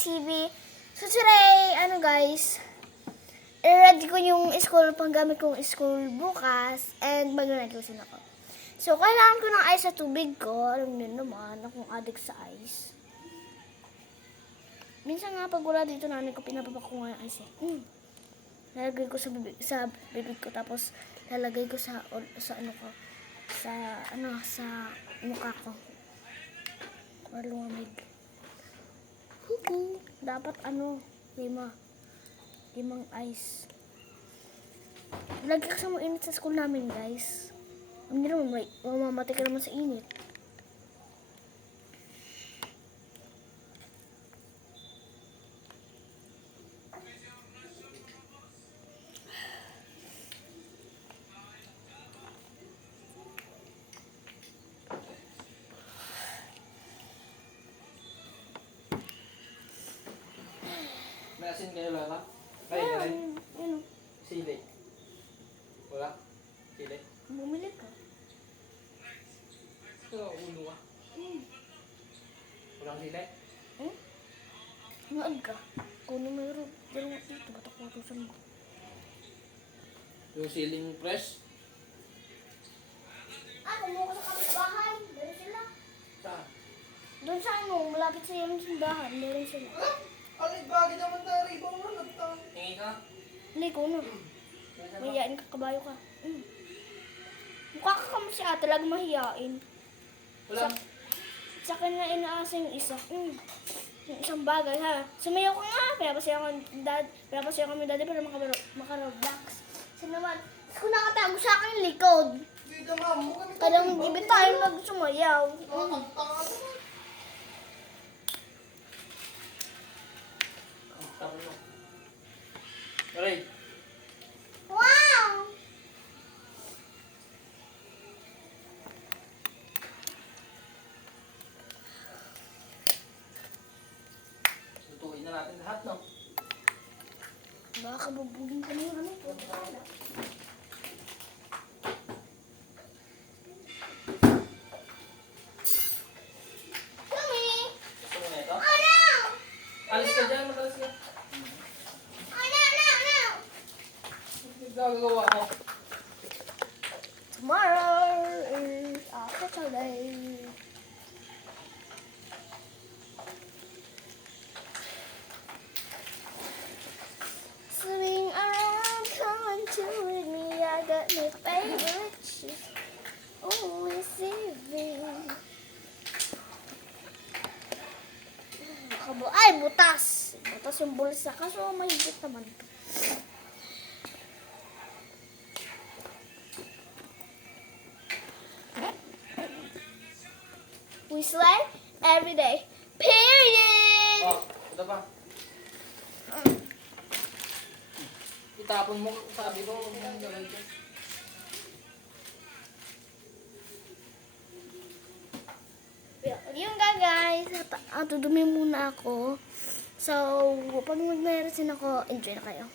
TV. So today, guys, i-ready ko yung school, panggamit kong school bukas, and mag-redusin ako. So, kailangan ko ng ice sa tubig ko. Alam niyo naman, akong addict sa ice. Minsan nga, pag wala dito, nanay ko, pinapapak ko nga yung ice. Lalagay ko sa bibig ko, tapos lalagay ko sa mukha ko. Para lumamig. Dapat limang ice. Lagi kasi mainit sa school namin, guys. Hindi naman, mamamatay ka naman sa init. May asin kayo, Lola? May rin? Sili? Wala? Sili? Bumili ka. Ito, ulo ka. Walang sili? Maag ka. Kung mayroon dito, batak ko ito sa mo. Yung siling fresh? Kumuha ka sa kapitbahay. Meron sila. Saan? Doon sa malapit sa yung simbahan. Meron sila. Alit, bagay naman tayo rin. Ibang mga nagtang. Tingin ka? Hindi ko na. Mahiyain ka, kabayo ka. Mukha ka kamo si ate, talagang mahiyain. Wala. Sa akin na inaasa yung isa. Yung isang bagay, ha. Sumayaw ko nga. Pinapasayaw kami dati para makaroblox. So naman, kung nakatago sa akin yung likod. Dito, ma'am. Kadang ibig tayo nagsumayaw. Aray. Wow! Lutuin na natin lahat, no? Baka kabubugin kami yung Kami! Gusto mo na ito? Ano? Alis ka dyan, makalis ka. Ano? Gagawa ko. Tomorrow is a Saturday. Swing around, come on to with me. I got my favorite shoes. Always saving. Ay, butas. Butas yung bulsa. Kaso mahigit naman. We slay every day. Period! Oh, ito pa. Itapon mo, sabi ko, huwag mong gawin ko. Yung nga guys, dumi muna ako. So, pag mag-meron ako, enjoy na kayo.